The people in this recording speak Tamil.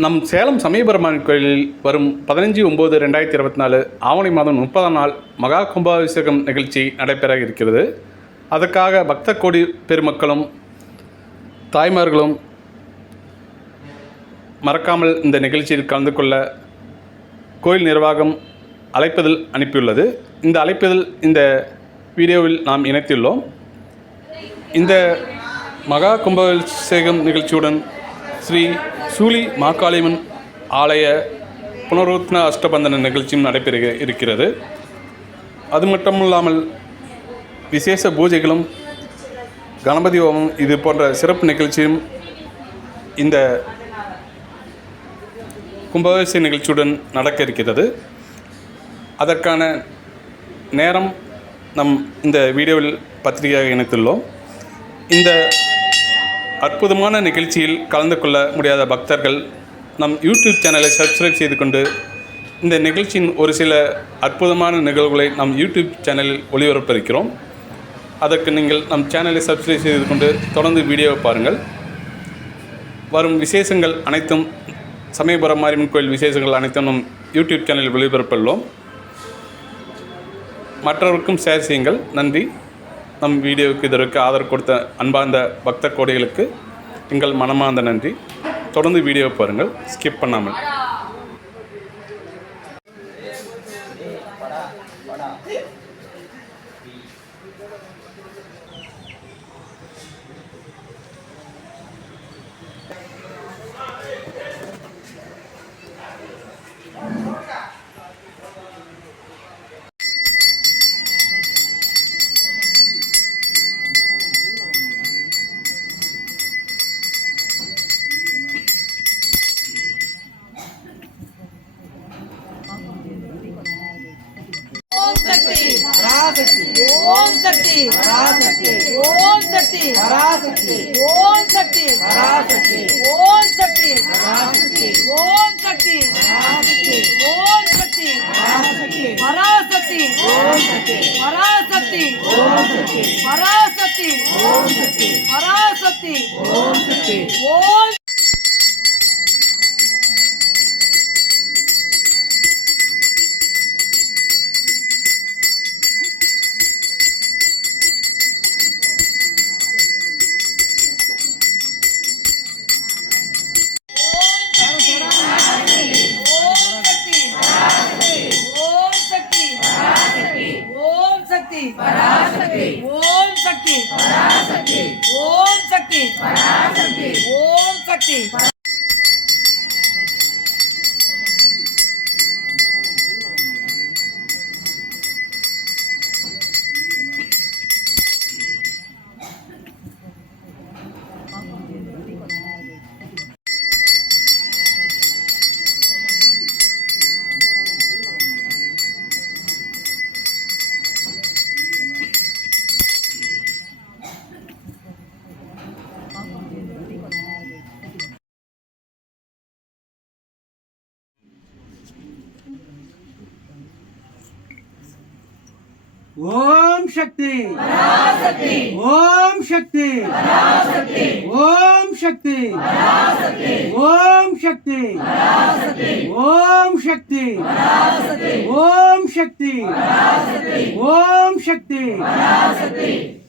நம் சேலம் சமயபெருமான் கோயிலில் வரும் 15/9/2024 ஆவணி மாதம் 30ஆம் நாள் மகா கும்பாபிஷேகம் நிகழ்ச்சி நடைபெற இருக்கிறது. அதற்காக பக்த கோடி பெருமக்களும் தாய்மார்களும் மறக்காமல் இந்த நிகழ்ச்சியில் கலந்து கொள்ள கோயில் நிர்வாகம் அழைப்பதில் அனுப்பியுள்ளது. இந்த அழைப்பதில் இந்த வீடியோவில் நாம் இணைத்துள்ளோம். இந்த மகா கும்பாபிஷேகம் நிகழ்ச்சியுடன் ஸ்ரீ சூலி மாகாளியம்மன் ஆலய புனருத்ன அஷ்டபந்தன நிகழ்ச்சியும் நடைபெற இருக்கிறது. அது மட்டுமில்லாமல் விசேஷ பூஜைகளும் கணபதி ஹோமம் இது போன்ற சிறப்பு நிகழ்ச்சியும் இந்த கும்பாபிஷேக நிகழ்ச்சியுடன் நடக்க இருக்கிறது. அதற்கான நேரம் நம் இந்த வீடியோவில் பத்திரிகையாக இணைத்துள்ளோம். இந்த அற்புதமான நிகழ்ச்சியில் கலந்து கொள்ள முடியாத பக்தர்கள் நம் யூடியூப் சேனலை சப்ஸ்கிரைப் செய்து கொண்டு இந்த நிகழ்ச்சியின் ஒரு சில அற்புதமான நிகழ்வுகளை நம் யூடியூப் சேனலில் ஒளிபரப்ப இருக்கிறோம். அதற்கு நீங்கள் நம் சேனலை சப்ஸ்கிரைப் செய்து கொண்டு தொடர்ந்து வீடியோவை பாருங்கள். வரும் விசேஷங்கள் அனைத்தும் சமயபுரம் மாரியம்மன் கோயில் விசேஷங்கள் அனைத்தும் நம் யூடியூப் சேனலில் ஒளிபரப்புள்ளோம். மற்றவருக்கும் ஷேர் செய்யுங்கள். நன்றி. நம் வீடியோவுக்கு இதற்கு ஆதரவு கொடுத்த அன்பார்ந்த பக்த கோடிகளுக்கு எங்கள் மனமார்ந்த நன்றி. தொடர்ந்து வீடியோ பாருங்கள், ஸ்கிப் பண்ணாமல். ओम शक्ति पराशक्ति ओम शक्ति पराशक्ति ओम शक्ति पराशक्ति ओम शक्ति पराशक्ति ओम शक्ति पराशक्ति ओम शक्ति पराशक्ति ओम शक्ति पराशक्ति ओम शक्ति पराशक्ति ओम शक्ति पराशक्ति ओम शक्ति ओम पराशक्ति ओम शक्ति पराशक्ति ओम शक्ति पराशक्ति ओम शक्ति ओम शक्ति पराशक्ति ओम शक्ति पराशक्ति ओम शक्ति पराशक्ति ओम शक्ति पराशक्ति ओम शक्ति पराशक्ति ओम शक्ति पराशक्ति ओम शक्ति पराशक्ति